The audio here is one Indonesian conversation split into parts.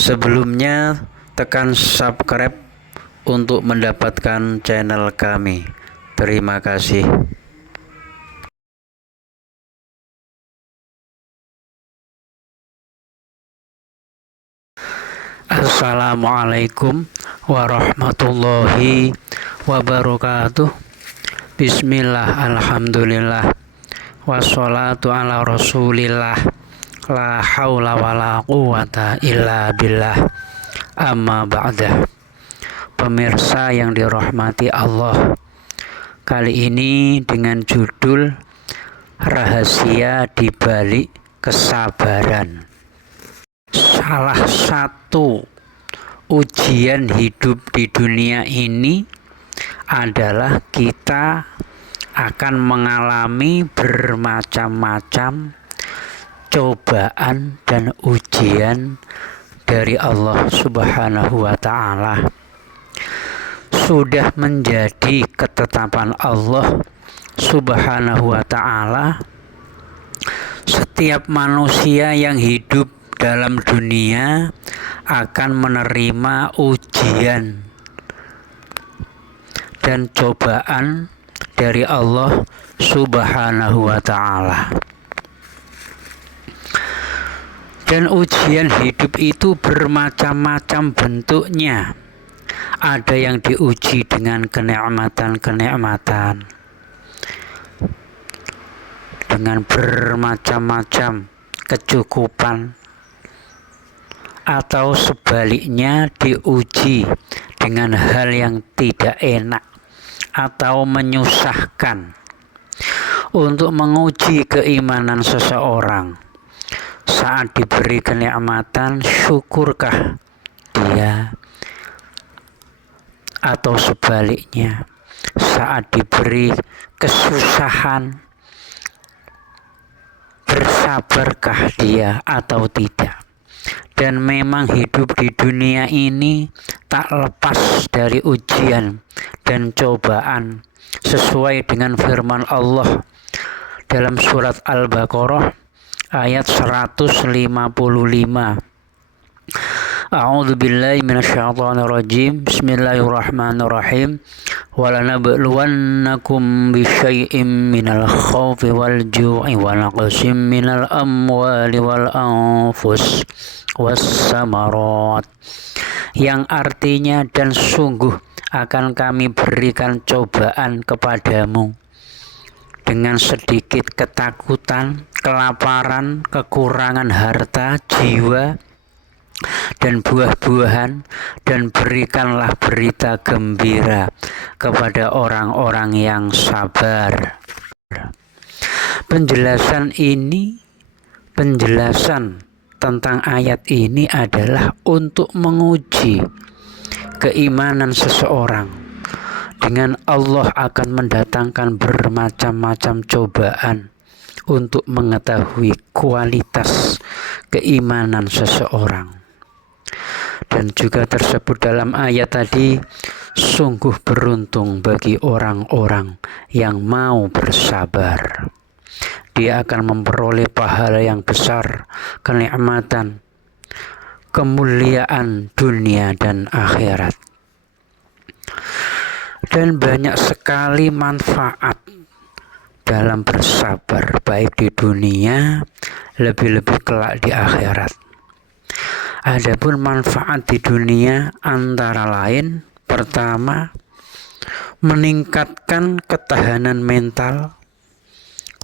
Sebelumnya, tekan subscribe untuk mendapatkan channel kami. Terima kasih. Assalamualaikum warahmatullahi wabarakatuh. Bismillah, alhamdulillah, wassalatu ala rasulillah, la haula wala quwata illa billah, amma ba'dah. Pemirsa yang dirahmati Allah, kali ini dengan judul Rahasia di Balik Kesabaran. Salah satu ujian hidup di dunia ini adalah kita akan mengalami bermacam-macam cobaan dan ujian dari Allah Subhanahu wa Ta'ala. Sudah menjadi ketetapan Allah Subhanahu wa Ta'ala, setiap manusia yang hidup dalam dunia akan menerima ujian dan cobaan dari Allah Subhanahu wa Ta'ala. Dan ujian hidup itu bermacam-macam bentuknya. Ada yang diuji dengan kenikmatan-kenikmatan, dengan bermacam-macam kecukupan, atau sebaliknya diuji dengan hal yang tidak enak atau menyusahkan. Untuk menguji keimanan seseorang, saat diberi kenikmatan, syukurkah dia? Atau sebaliknya, saat diberi kesusahan, bersabarkah dia atau tidak? Dan memang hidup di dunia ini tak lepas dari ujian dan cobaan, sesuai dengan firman Allah dalam surat Al-Baqarah ayat 155. A'udzu billahi minasyaitonir rajim. Bismillahirrahmanirrahim. Walanabluwannakum bisyai'im minal khaufi wal ju'i wa naqsim minal amwali wal anfus was samarat. Yang artinya, dan sungguh akan kami berikan cobaan kepadamu dengan sedikit ketakutan, kelaparan, kekurangan harta, jiwa, dan buah-buahan, dan berikanlah berita gembira kepada orang-orang yang sabar. Penjelasan tentang ayat ini adalah untuk menguji keimanan seseorang. Dengan Allah akan mendatangkan bermacam-macam cobaan untuk mengetahui kualitas keimanan seseorang. Dan juga tersebut dalam ayat tadi, sungguh beruntung bagi orang-orang yang mau bersabar. Dia akan memperoleh pahala yang besar, kenikmatan, kemuliaan dunia dan akhirat. Dan banyak sekali manfaat dalam bersabar, baik di dunia, lebih-lebih kelak di akhirat. Adapun manfaat di dunia antara lain, pertama, meningkatkan ketahanan mental,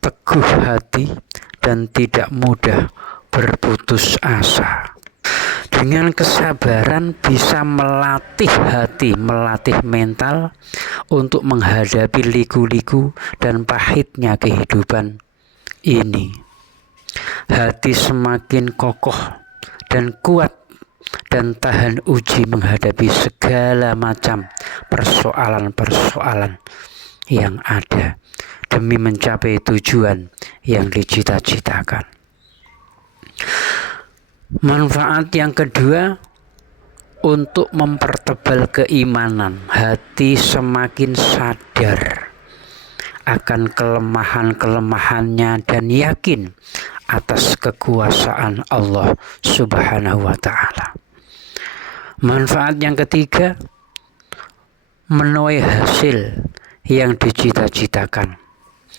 teguh hati, dan tidak mudah berputus asa. Dengan kesabaran bisa melatih hati, melatih mental untuk menghadapi liku-liku dan pahitnya kehidupan ini. Hati semakin kokoh dan kuat dan tahan uji menghadapi segala macam persoalan-persoalan yang ada demi mencapai tujuan yang dicita-citakan. Manfaat yang kedua, untuk mempertebal keimanan. Hati semakin sadar akan kelemahan-kelemahannya dan yakin atas kekuasaan Allah Subhanahu wa Ta'ala. Manfaat yang ketiga, menuai hasil yang dicita-citakan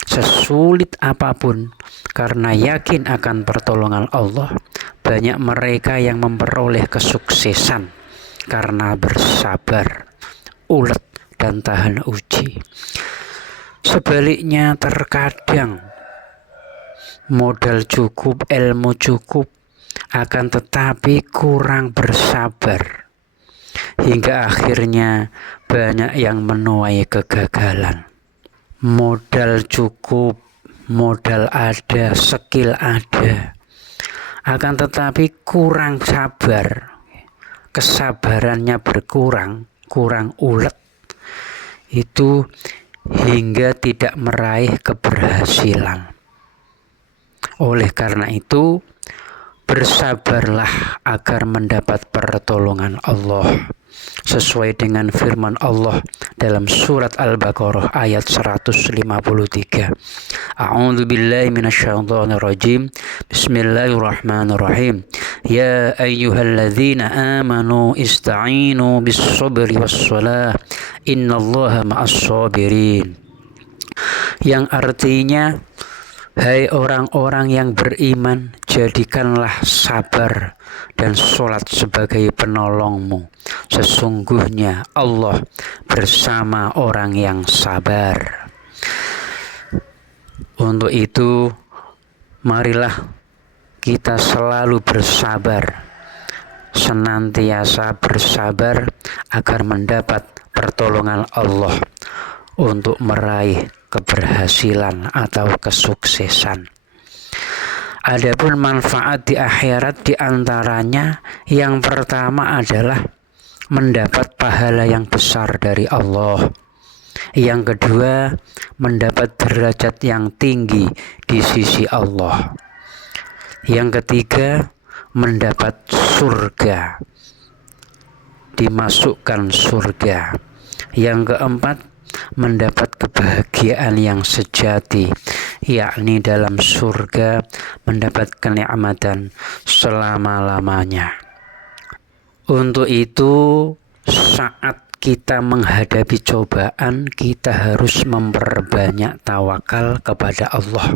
sesulit apapun karena yakin akan pertolongan Allah. Banyak mereka yang memperoleh kesuksesan karena bersabar, ulet, dan tahan uji. Sebaliknya terkadang modal cukup, ilmu cukup, akan tetapi kurang bersabar, hingga akhirnya banyak yang menuai kegagalan. Modal cukup, modal ada, skill ada, akan tetapi kurang sabar, kesabarannya berkurang, kurang ulet, itu hingga tidak meraih keberhasilan. Oleh karena itu, bersabarlah agar mendapat pertolongan Allah, sesuai dengan firman Allah dalam surat Al-Baqarah ayat 153. A'udzu billahi minasyaitonir rajim. Bismillahirrahmanirrahim. Ya ayyuhalladzina amanu ista'inu bis-sabri was-shalah. Innallaha ma'as-sabirin. Yang artinya, hai orang-orang yang beriman, jadikanlah sabar dan sholat sebagai penolongmu. Sesungguhnya Allah bersama orang yang sabar. Untuk itu, marilah kita selalu bersabar, senantiasa bersabar agar mendapat pertolongan Allah untuk meraih keberhasilan atau kesuksesan. Adapun manfaat di akhirat diantaranya yang pertama adalah mendapat pahala yang besar dari Allah. Yang kedua, mendapat derajat yang tinggi di sisi Allah. Yang ketiga, mendapat surga, dimasukkan surga. Yang keempat, mendapat kebahagiaan yang sejati, yakni dalam surga mendapat kenikmatan selama-lamanya. Untuk itu, saat kita menghadapi cobaan, kita harus memperbanyak tawakal kepada Allah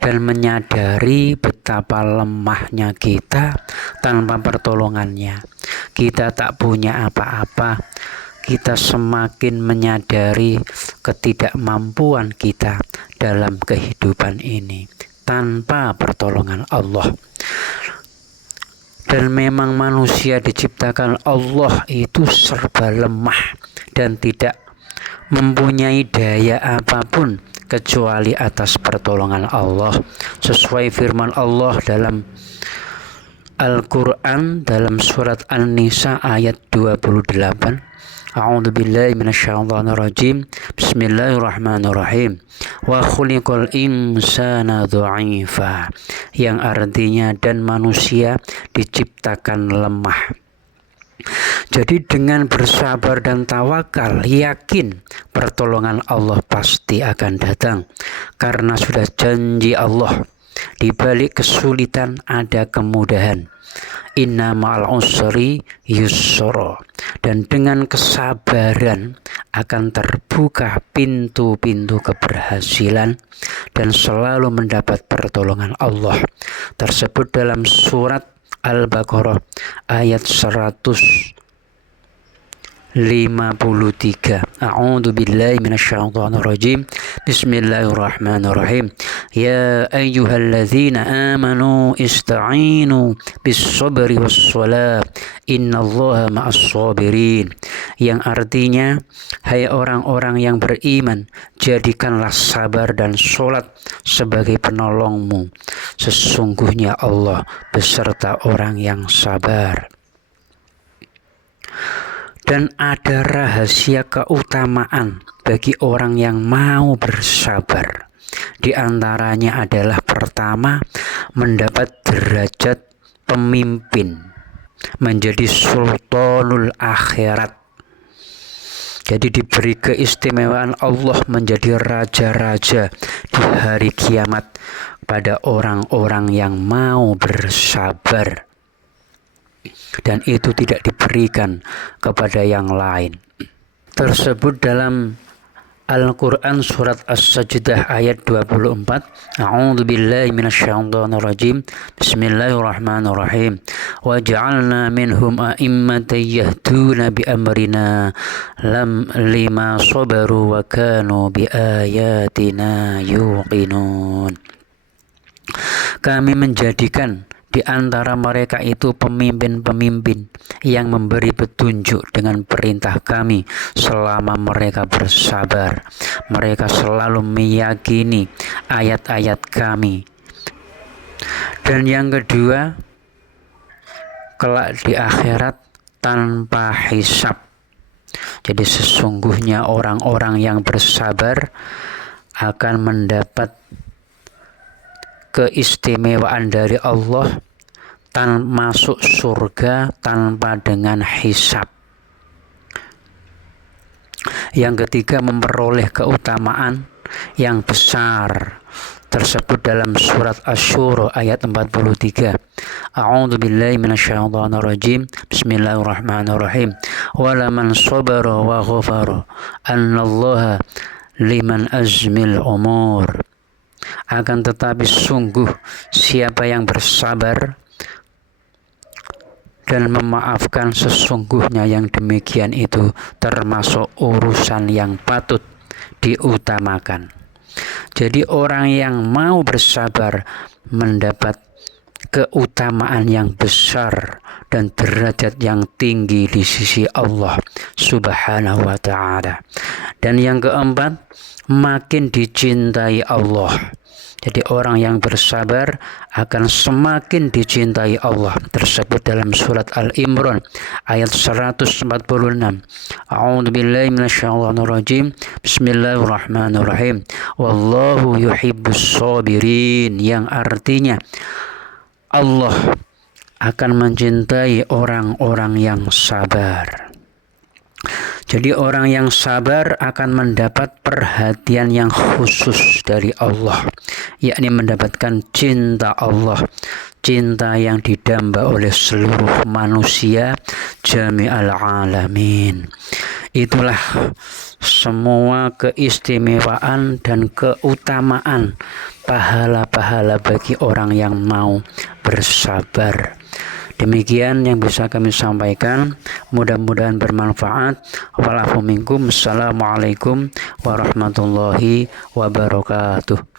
dan menyadari betapa lemahnya kita tanpa pertolongannya. Kita tak punya apa-apa. Kita semakin menyadari ketidakmampuan kita dalam kehidupan ini tanpa pertolongan Allah. Dan memang manusia diciptakan Allah itu serba lemah dan tidak mempunyai daya apapun kecuali atas pertolongan Allah. Sesuai firman Allah dalam Al-Quran dalam surat An-Nisa ayat 28. A'udzu billahi minasyaitonir rajim. Bismillahirrahmanirrahim. Wa khuliqal insana dha'ifa. Yang artinya dan manusia diciptakan lemah. Jadi dengan bersabar dan tawakal, yakin pertolongan Allah pasti akan datang. Karena sudah janji Allah, di balik kesulitan ada kemudahan. Inna ma'al usri yusra. Dan dengan kesabaran akan terbuka pintu-pintu keberhasilan dan selalu mendapat pertolongan Allah. Tersebut dalam surat Al-Baqarah ayat 153. A'udzu billahi minasyaitonir rajim. Bismillahirrahmanirrahim. Ya ayyuhalladzina amanu ista'inu bis-sabri was-shalah. Innallaha ma'as-sabirin. Yang artinya, hai orang-orang yang beriman, jadikanlah sabar dan sholat sebagai penolongmu. Sesungguhnya Allah beserta orang yang sabar. Dan ada rahasia keutamaan bagi orang yang mau bersabar. Di antaranya adalah pertama, mendapat derajat pemimpin, menjadi sultanul akhirat. Jadi diberi keistimewaan Allah menjadi raja-raja di hari kiamat pada orang-orang yang mau bersabar. dan itu tidak diberikan kepada yang lain. Tersebut dalam Al-Quran surat As-Sajdah ayat 24. A'udzu billahi minasyaitonir rajim. Bismillahirrahmanirrahim. Wa ja'alna minhum a'immatan yahduna bi amrina lima sabaru wa kanu bi ayatina yuqinun. Kami menjadikan di antara mereka itu pemimpin-pemimpin yang memberi petunjuk dengan perintah kami selama mereka bersabar. Mereka selalu meyakini ayat-ayat kami. Dan yang kedua, kelak di akhirat tanpa hisab. Jadi sesungguhnya orang-orang yang bersabar akan mendapat keistimewaan dari Allah masuk surga tanpa dengan hisab. Yang ketiga, memperoleh keutamaan yang besar tersebut dalam surat Asy-Syura ayat 43. A'udzu billahi minasyaitonir rajim. Bismillahirrahmanirrahim. Walaman sabara wa ghafara annallaha liman azmil umur. Akan tetapi sungguh siapa yang bersabar dan memaafkan, sesungguhnya yang demikian itu termasuk urusan yang patut diutamakan. Jadi orang yang mau bersabar mendapat keutamaan yang besar dan derajat yang tinggi di sisi Allah Subhanahu wa ta'ala. Dan yang keempat, makin dicintai Allah. Jadi orang yang bersabar akan semakin dicintai Allah. Tersebut dalam surat Al-Imran ayat 146. A'udzu billahi minasyaitonir rajim. Bismillahirrahmanirrahim. Wallahu yuhibbus sabirin, yang artinya Allah akan mencintai orang-orang yang sabar. Jadi orang yang sabar akan mendapat perhatian yang khusus dari Allah, yakni mendapatkan cinta Allah, cinta yang didamba oleh seluruh manusia jami'al alamin. Itulah semua keistimewaan dan keutamaan pahala-pahala bagi orang yang mau bersabar. Demikian yang bisa kami sampaikan, mudah-mudahan bermanfaat. Wa'alaikum. Assalamualaikum warahmatullahi wabarakatuh.